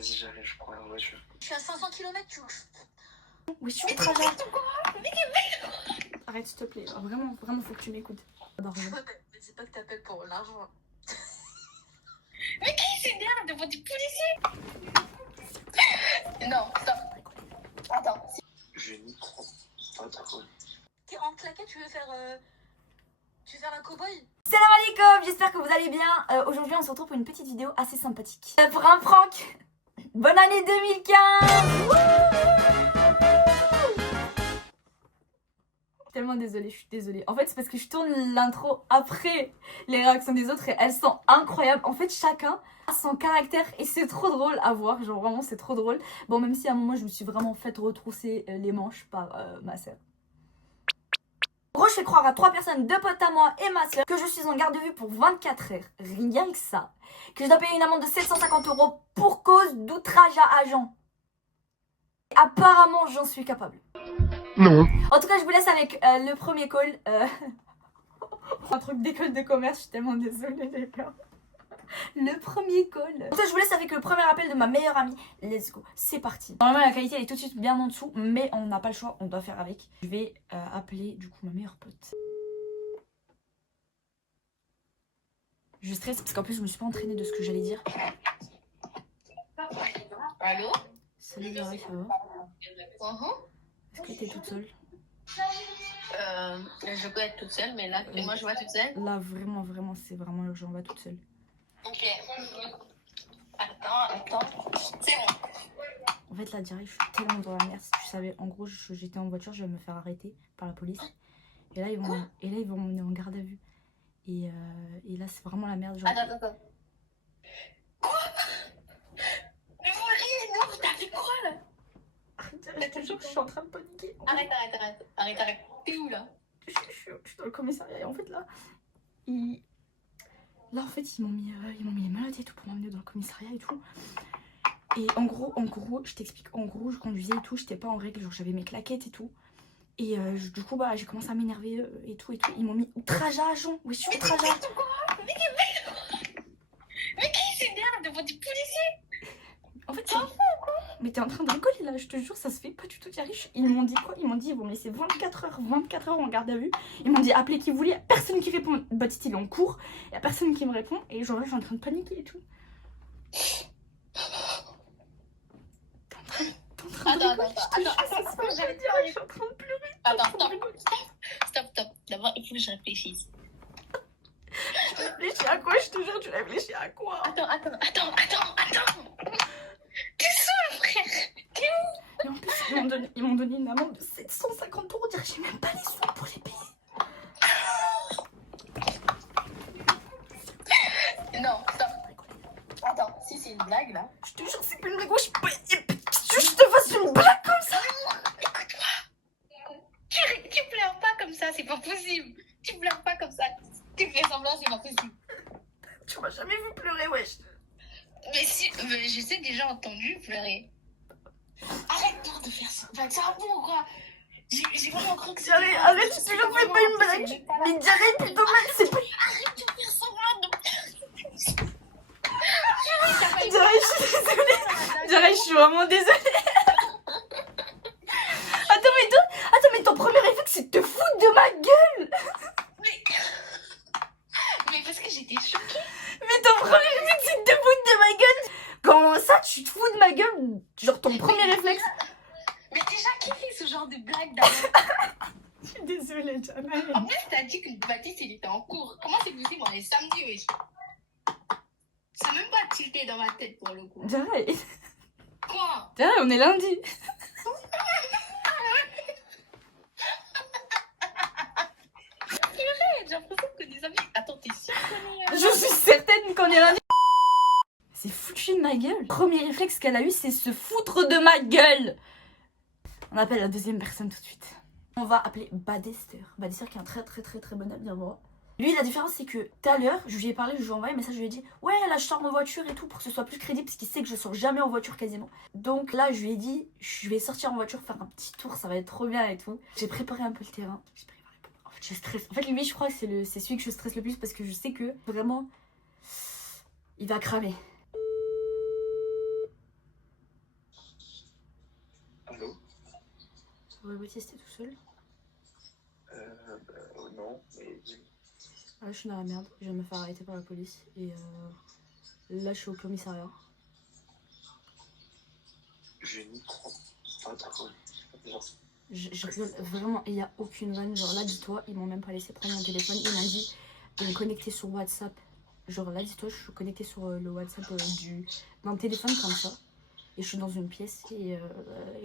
Vas-y, j'arrive, je prends la voiture. Je suis à 500 km, tu vois. Oui, je suis trajet. Arrête, s'il te plaît. Vraiment, vraiment, faut que tu m'écoutes. Mais c'est pas que t'appelles pour l'argent. Mais qui s'énerve devant des policiers? Non, stop. Attends. Je n'y crois pas trop. T'es en claquette, tu veux faire la cow-boy? Salam alaikum, j'espère que vous allez bien. Aujourd'hui, on se retrouve pour une petite vidéo assez sympathique. Pour un prank. Bonne année 2015. Tellement désolée, je suis désolée. En fait, c'est parce que je tourne l'intro après les réactions des autres et elles sont incroyables. En fait, chacun a son caractère et c'est trop drôle à voir. Genre vraiment, c'est trop drôle. Bon, même si à un moment, je me suis vraiment fait retrousser les manches par ma sœur. En gros, je fais croire à 3 personnes, 2 potes à moi et ma soeur, que je suis en garde à vue pour 24 heures. Rien que ça. Que je dois payer une amende de 750 € pour cause d'outrage à agent. Et apparemment, j'en suis capable. Non. En tout cas, je vous laisse avec le premier call. Un truc d'école de commerce, je suis tellement désolée les gars. Le premier call. En tout cas, je vous laisse avec le premier appel de ma meilleure amie. Let's go, c'est parti. Normalement, la qualité elle est tout de suite bien en dessous, mais on n'a pas le choix, on doit faire avec. Je vais appeler du coup ma meilleure pote. Je stresse parce qu'en plus, je me suis pas entraînée de ce que j'allais dire. Allô? Salut Laura, ça va? Est-ce que t'es toute seule? Je peux être toute seule, mais là, moi, je vois toute seule. Là, vraiment, c'est vraiment urgent, on va toute seule. Ok. Attends. C'est bon. En fait, là, direct, je suis tellement dans la merde. Si tu savais, en gros, j'étais en voiture, je vais me faire arrêter par la police. Et là, ils vont m'emmener en garde à vue. Et là, c'est vraiment la merde. Genre... Attends. Quoi? Mais Marie, non, t'as fait quoi là? Je te jure, je suis en train de paniquer. Arrête. T'es où là? Je suis dans le commissariat. Et en fait, là, en fait, ils m'ont mis les menottes et tout pour m'emmener dans le commissariat et tout. Et en gros, je t'explique. En gros, je conduisais et tout, j'étais pas en règle, genre j'avais mes claquettes et tout. Et du coup, bah, j'ai commencé à m'énerver et tout. Ils m'ont mis outrage à agent. Oui, je suis outrage à agent. Mais qui s'énerve devant des policiers? En fait, mais t'es en train de rigoler là, je te jure, ça se fait pas du tout, Thierry. Ils m'ont dit quoi? Ils m'ont dit ils vont me laisser 24 heures en garde à vue. Ils m'ont dit appelez qui voulait, y'a personne qui répond. Baptiste il est en cours, y'a personne qui me répond. Et genre là, je suis en train de paniquer et tout. Attends, je suis en train de pleurer. Attends, stop. D'abord, il faut que je réfléchisse. Tu réfléchis à quoi? Je te jure, tu réfléchis à quoi? Attends. T'es saoul, frère. T'es où? Et en plus, ils m'ont donné une amende de 750 €. Dire j'ai même pas les sous pour les payer. Non, stop. Attends, si c'est une blague là. Je te jure, c'est pas une blague. Je te fasse une blague comme ça. Écoute-moi. Tu pleures pas comme ça, c'est pas possible. Tu pleures pas comme ça. Tu fais semblant, c'est pas possible. Tu m'as jamais vu pleurer, wesh. Mais si, je sais déjà entendu pleurer. Arrête de faire ça. C'est un bon ou quoi? J'ai vraiment cru que c'était... Arrête, je te jure, c'est pas une blague. Mais diarrhée plutôt mal, c'est pas... Arrête de faire semblant. Diarrhée, je suis vraiment désolée. Attends, mais ton premier réflexe, c'est de te foutre de ma gueule. Mais parce que j'étais choquée. Mais ton premier réflexe, c'est de te foutre de ma gueule. Comment ça, tu te fous de ma gueule? Genre ton premier réflexe. Mais déjà, qui fait ce genre de blague d'abord? Je suis désolée, Jana. En plus, t'as dit que Baptiste, il était en cours. Comment c'est possible? On est samedi, wesh. Ça n'a même pas tilté dans ma tête pour le coup. Diarrhée, Quoi? on est lundi. J'ai l'impression que des amis... Attends, t'es sûre qu'on est... Je suis certaine qu'on est lundi. C'est foutu de ma gueule. Premier réflexe qu'elle a eu, c'est se foutre de ma gueule. On appelle la deuxième personne tout de suite. On va appeler Badester. Badester qui est un très bon ami à moi. Lui, la différence, c'est que tout à l'heure, je lui ai parlé, je lui ai envoyé un message, je lui ai dit ouais, là, je sors en voiture et tout pour que ce soit plus crédible parce qu'il sait que je sors jamais en voiture quasiment. Donc là, je lui ai dit, je vais sortir en voiture, faire un petit tour, ça va être trop bien et tout. J'ai préparé un peu le terrain. En fait, je stresse. En fait, lui, je crois que c'est celui que je stresse le plus parce que je sais que vraiment, il va cramer. Ouais, Baptiste, t'es tout seul? Non, mais Ouais, je suis dans la merde. Je viens de me faire arrêter par la police. Et là, je suis au commissariat. je n'y crois pas trop. Genre, Je rigole vraiment, il n'y a aucune vanne. Genre là, dis-toi, ils m'ont même pas laissé prendre mon téléphone. Ils m'ont dit de me connecter sur WhatsApp. Genre là, dis-toi, je suis connectée sur le WhatsApp d'un téléphone comme ça. Et je suis dans une pièce. Et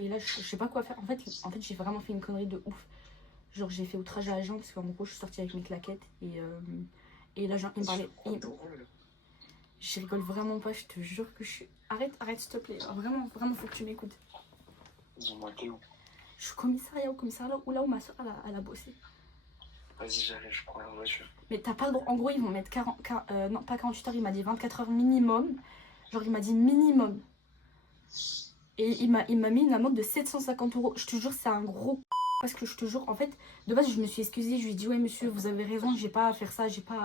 là, je sais pas quoi faire. En fait j'ai vraiment fait une connerie de ouf. Genre, j'ai fait outrage à agent parce qu'en gros, je suis sortie avec mes claquettes. Et l'agent, il me parlait. Je rigole vraiment pas, je te jure que je suis. Arrête, s'il te plaît. Vraiment, vraiment, faut que tu m'écoutes. Dis-moi, t'es où? Je suis au commissariat où ma soeur elle a bossé. Vas-y, j'arrive, je prends la voiture. Mais t'as pas le droit. En gros, ils vont mettre non, pas 48 heures, il m'a dit 24 heures minimum. Genre, il m'a dit minimum. Et il m'a mis une amende de 750 €. Je te jure, c'est un gros. Parce que je te jure, en fait, de base, je me suis excusée. Je lui ai dit, ouais, monsieur, vous avez raison, j'ai pas à faire ça, j'ai pas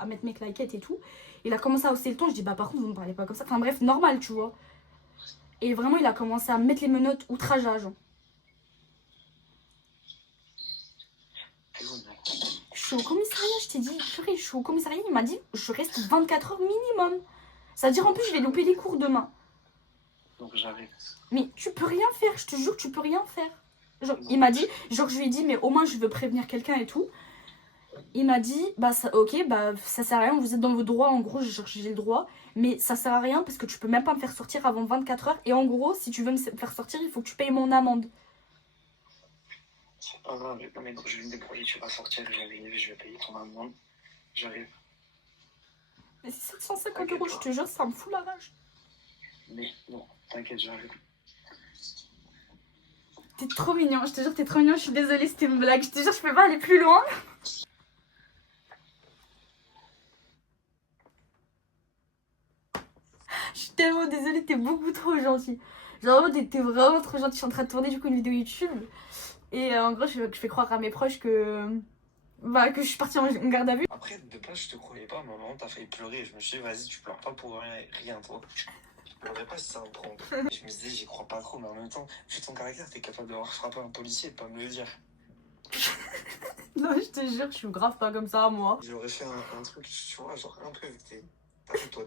à mettre mes claquettes et tout. Il a commencé à hausser le ton. Je dis, bah, par contre, vous me parlez pas comme ça. Enfin, bref, normal, tu vois. Et vraiment, il a commencé à me mettre les menottes outrage à agent. T'es où, mec? Je suis au commissariat, je t'ai dit, purée, je suis au commissariat, il m'a dit, je reste 24 heures minimum. C'est-à-dire, en plus, je vais louper les cours demain. Donc j'arrive. Mais tu peux rien faire, je te jure, tu peux rien faire. Genre, il m'a dit, genre, je lui ai dit, mais au moins, je veux prévenir quelqu'un et tout. Il m'a dit, bah, ça, ok, bah, ça sert à rien, vous êtes dans vos droits, en gros, j'ai le droit. Mais ça sert à rien parce que tu peux même pas me faire sortir avant 24 heures. Et en gros, si tu veux me faire sortir, il faut que tu payes mon amende. C'est pas grave, non, mais je vais me débrouiller, tu vas sortir, j'arrive, je vais payer ton amende. J'arrive. Mais c'est 750 €, je te jure, ça me fout la rage. Mais non, t'inquiète, j'arrive. T'es trop mignon, je te jure, t'es trop mignon, je suis désolée, c'était une blague. Je te jure, je peux pas aller plus loin. Je suis tellement désolée, t'es beaucoup trop gentil. Genre, vraiment, t'es vraiment trop gentil. Je suis en train de tourner du coup une vidéo YouTube. Et en gros, je fais croire à mes proches que je suis partie en garde à vue. Après, de base, je te croyais pas, mais à un moment, t'as failli pleurer. Je me suis dit, vas-y, tu pleures pas pour rien, toi. Je pleurais pas si c'est un prank. Je me disais, j'y crois pas trop, mais en même temps, vu ton caractère, t'es capable d'avoir frappé un policier et de pas me le dire. Non, je te jure, je suis grave pas comme ça, moi. J'aurais fait un truc, tu vois, genre un peu, t'as vu, toi,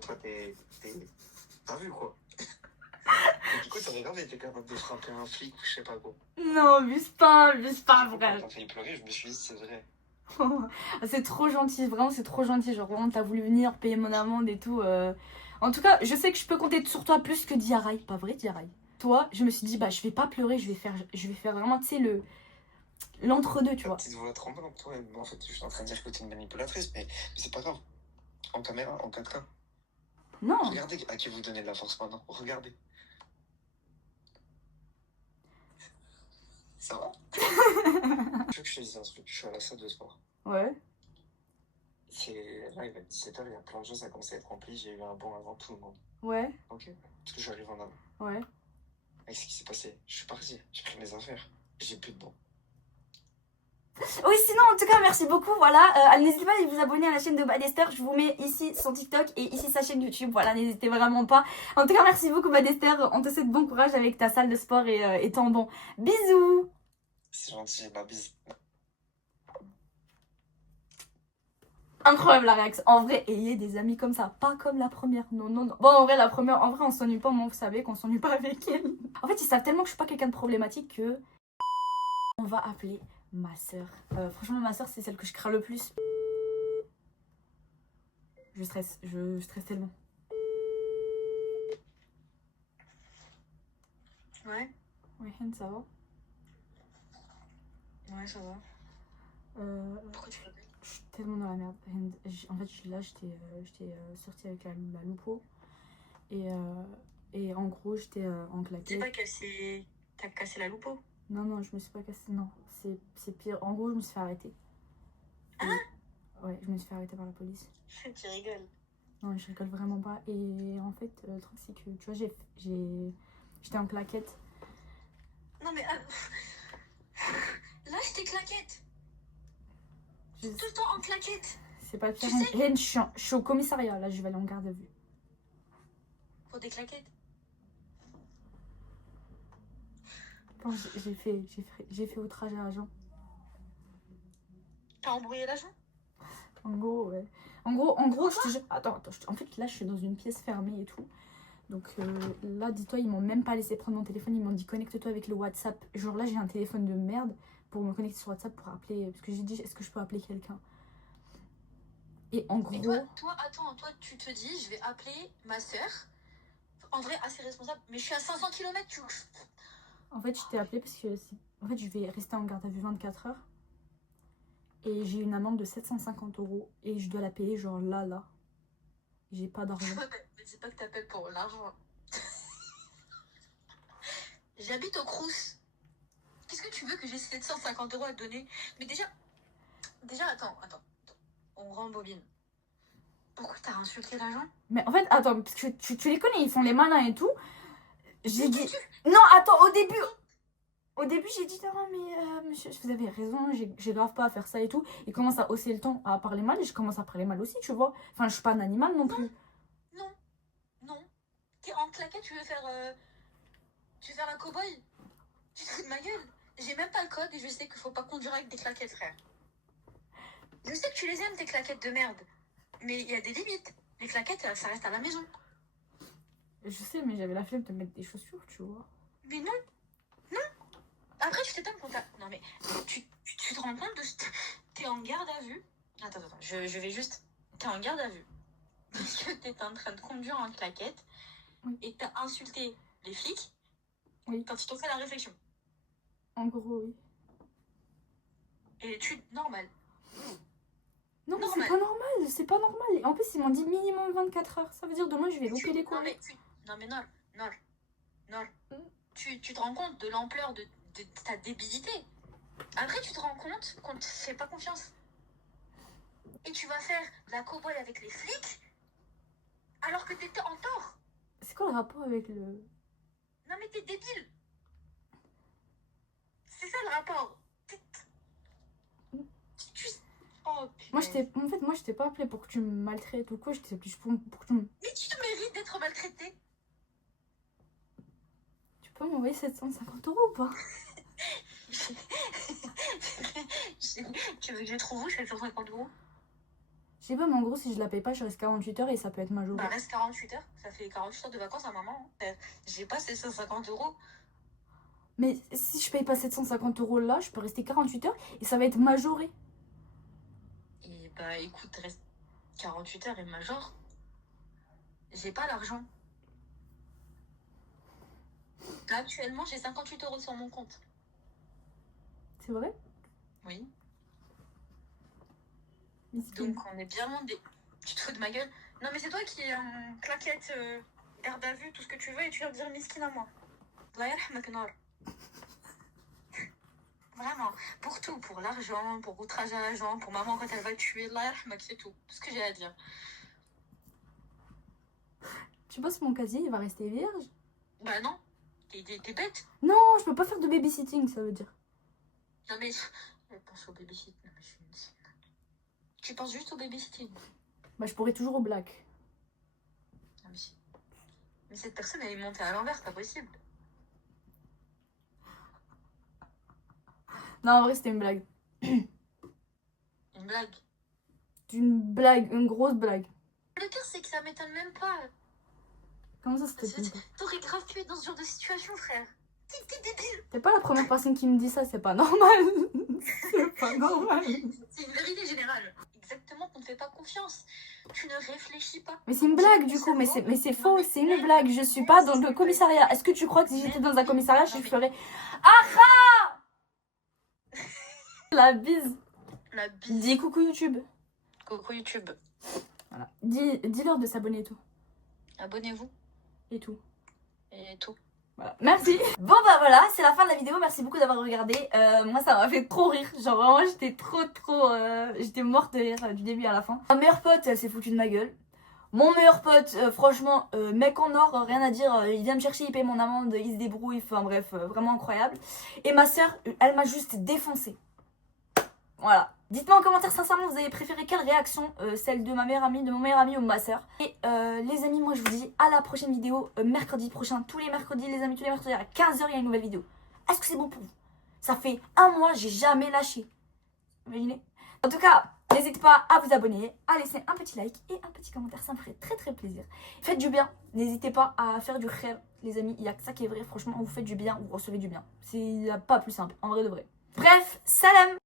t'as vu, quoi. Et du coup, t'aurais grave été capable de frapper un flic ou je sais pas quoi. Non, abuse pas, Quand frère. t'as failli pleurer, je me suis dit, c'est vrai. C'est trop gentil, vraiment, c'est trop gentil. Genre, vraiment, t'as voulu venir payer mon amende et tout. En tout cas, je sais que je peux compter sur toi plus que Diaraï. Pas vrai, Diaraï? Toi, je me suis dit, bah, je vais pas pleurer, je vais faire vraiment, tu sais, l'entre-deux, tu Ta vois. petite voix tremblante, ouais. En fait, je suis en train de dire que t'es une manipulatrice, mais c'est pas grave. En caméra, en 4K. Non. Regardez à qui vous donnez de la force maintenant. Regardez. Ça va? Je veux que je te dise un truc. Je suis à la salle de sport. Ouais. Là, il va être 17h, il y a plein de choses, ça a commencé à être rempli. J'ai eu un bon avant tout le monde. Ouais. Ok? Parce que j'arrive en avant. Ouais. Et ce qui s'est passé, je suis parti. J'ai pris mes affaires. J'ai plus de bon. Oui, sinon, en tout cas, merci beaucoup. Voilà, n'hésitez pas à vous abonner à la chaîne de Badester. Je vous mets ici son TikTok et ici sa chaîne YouTube. Voilà, n'hésitez vraiment pas. En tout cas, merci beaucoup, Badester. On te souhaite bon courage avec ta salle de sport et ton bon. Bisous. C'est gentil, ma bise. Incroyable la réaction. En vrai, ayez des amis comme ça. Pas comme la première. Non, non, non. Bon, en vrai, la première, en vrai, on s'ennuie pas. Moi, vous savez qu'on s'ennuie pas avec elle. En fait, ils savent tellement que je suis pas quelqu'un de problématique que on va appeler ma soeur. Franchement, ma soeur, c'est celle que je crains le plus. Je stresse tellement. Ouais, Oui, Hen, ça va? ouais, ça va. Pourquoi tu l'appelles? Je suis tellement dans la merde. Hen, en fait, là, j'étais sortie avec la Loupo. Et en gros, j'étais en C'est claquette. pas t'as cassé la loupe? Non, non, je me suis pas cassée. Non, c'est pire. En gros, je me suis fait arrêter. Hein? Ouais, je me suis fait arrêter par la police. Tu rigoles. Non, je rigole vraiment pas. Et en fait, le truc, c'est que, tu vois, j'étais en claquette. Non mais lâche tes claquettes. Je- Tout le temps en claquettes. C'est pas pire. Tu sais Hen, je suis au commissariat. Là, je vais aller en garde à vue. Pour des claquettes. quand j'ai fait outrage à agent. T'as embrouillé l'agent? En gros, ouais. En gros, je te jure. Attends, en fait, là, je suis dans une pièce fermée et tout. Donc là, dis-toi, ils m'ont même pas laissé prendre mon téléphone. Ils m'ont dit connecte-toi avec le WhatsApp. Genre là, j'ai un téléphone de merde pour me connecter sur WhatsApp pour appeler. Parce que j'ai dit, est-ce que je peux appeler quelqu'un? Et en Mais gros. toi, tu te dis, je vais appeler ma soeur. En vrai, assez responsable. Mais je suis à 500 km, tu vois. En fait, je t'ai appelé parce que en fait, je vais rester en garde à vue 24 heures. Et j'ai une amende de 750 € et je dois la payer genre là. J'ai pas d'argent. Mais dis pas que t'appelles pour l'argent. J'habite au Crous. Qu'est-ce que tu veux que j'ai 750 € à te donner? Mais déjà, attends. On rembobine. Pourquoi t'as insulté l'agent? Mais en fait, attends, parce que tu les connais, ils font les malins et tout. J'ai dit. Tu- Non, attends, au début, j'ai dit non, mais monsieur, vous avez raison, j'ai grave pas à faire ça et tout. Il commence à hausser le ton, à parler mal, et je commence à parler mal aussi, tu vois. Enfin, je suis pas un animal non plus. Non. T'es en claquette, tu veux faire la cow-boy? Tu te fous de ma gueule? J'ai même pas le code et je sais qu'il faut pas conduire avec des claquettes, frère. Je sais que tu les aimes, tes claquettes de merde. Mais il y a des limites. Les claquettes, ça reste à la maison. Je sais, mais j'avais la flemme de mettre des chaussures, tu vois. Mais non. Après, tu t'étonnes quand t'as... Non, mais tu te rends compte de... T'es en garde à vue. Attends, je vais juste... T'es en garde à vue. Parce que t'étais en train de conduire en claquette. Oui. Et t'as insulté les flics. Oui. Quand ils t'ont fait la réflexion. En gros, oui. Et normal. Non, mais Normal. c'est pas normal. En plus, ils m'ont dit minimum 24 heures. Ça veut dire demain, je vais louper les cours. Non, mais non. Tu te rends compte de l'ampleur de ta débilité. Après, tu te rends compte qu'on te fait pas confiance. Et tu vas faire la cow-boy avec les flics alors que t'étais en tort. C'est quoi le rapport avec le... Non, mais t'es débile. C'est ça le rapport. Oh, Moi, punaise. je t'ai pas appelé pour que tu me maltraites ou quoi. Je t'ai appelé juste pour que tu me... Mais tu te mérites d'être maltraité. Tu peux m'envoyer 750 € ou pas? Tu veux que je trouve où 750 €? Je sais pas, mais en gros, si je la paye pas, je reste 48 heures et ça peut être majoré. Bah, reste 48 heures. Ça fait 48 heures de vacances à maman. Hein. J'ai pas ces 150 €. Mais si je paye pas 750 € là, je peux rester 48 heures et ça va être majoré. Et bah écoute, reste 48 heures et major. J'ai pas l'argent. Là, actuellement, j'ai 58 € sur mon compte. C'est vrai? Oui. Miskin. Donc on est bien loin des... Tu te fous de ma gueule? Non mais c'est toi qui es en claquette, air à vue, tout ce que tu veux, et tu viens de dire miskin à moi. Allah yarhamak nar. Vraiment, pour tout, pour l'argent, pour outrage à l'agent, pour maman quand elle va te tuer, Allah yarhamak, c'est tout. Tout ce que j'ai à dire. Tu penses que mon casier, il va rester vierge? Bah non, t'es bête. Non, je peux pas faire de babysitting, ça veut dire. Non mais, je pense au babysitting. Non mais je suis une cible. Tu penses juste au babysitting. Bah, je pourrais toujours au black. Non mais cette personne, elle est montée à l'envers, c'est pas possible. Non, en vrai, c'était une blague. Une blague. Une grosse blague. Le pire, c'est que ça m'étonne même pas. Comment ça, c'était une blague? T'aurais grave pu être dans ce genre de situation, frère. T'es débile. T'es pas la première personne qui me dit ça, c'est pas normal. C'est pas normal. C'est une vérité générale. Exactement qu'on ne fait pas confiance. Tu ne réfléchis pas. Mais c'est une blague du coup, mais c'est faux, c'est une blague. Je suis pas dans le commissariat. Est-ce que tu crois que si j'étais dans un commissariat, je ferais ah. La bise. La bise. Dis coucou YouTube. Coucou YouTube. Voilà. Dis-leur de s'abonner et tout. Abonnez-vous. Et tout. Et tout. Voilà. Merci. Bon bah voilà, c'est la fin de la vidéo. Merci beaucoup d'avoir regardé. Moi ça m'a fait trop rire. Genre vraiment j'étais trop j'étais morte de rire du début à la fin. Ma meilleure pote, elle s'est foutue de ma gueule. Mon meilleur pote, franchement, mec en or, rien à dire. Il vient me chercher, il paye mon amende, il se débrouille. Enfin bref, vraiment incroyable. Et ma soeur, elle m'a juste défoncé. Voilà. Dites-moi en commentaire sincèrement, vous avez préféré quelle réaction, celle de ma meilleure amie, de mon meilleur ami ou de ma soeur. Et les amis, moi je vous dis à la prochaine vidéo, mercredi prochain, tous les mercredis les amis, tous les mercredis à 15 h il y a une nouvelle vidéo. est-ce que c'est bon pour vous? Ça fait 1 mois, j'ai jamais lâché. Imaginez. En tout cas, n'hésitez pas à vous abonner, à laisser un petit like et un petit commentaire, ça me ferait très très plaisir. Faites du bien, n'hésitez pas à faire du khair, les amis, il n'y a que ça qui est vrai, franchement, vous faites du bien, vous recevez du bien. Il n'y a pas plus simple, en vrai de vrai. Bref, salam!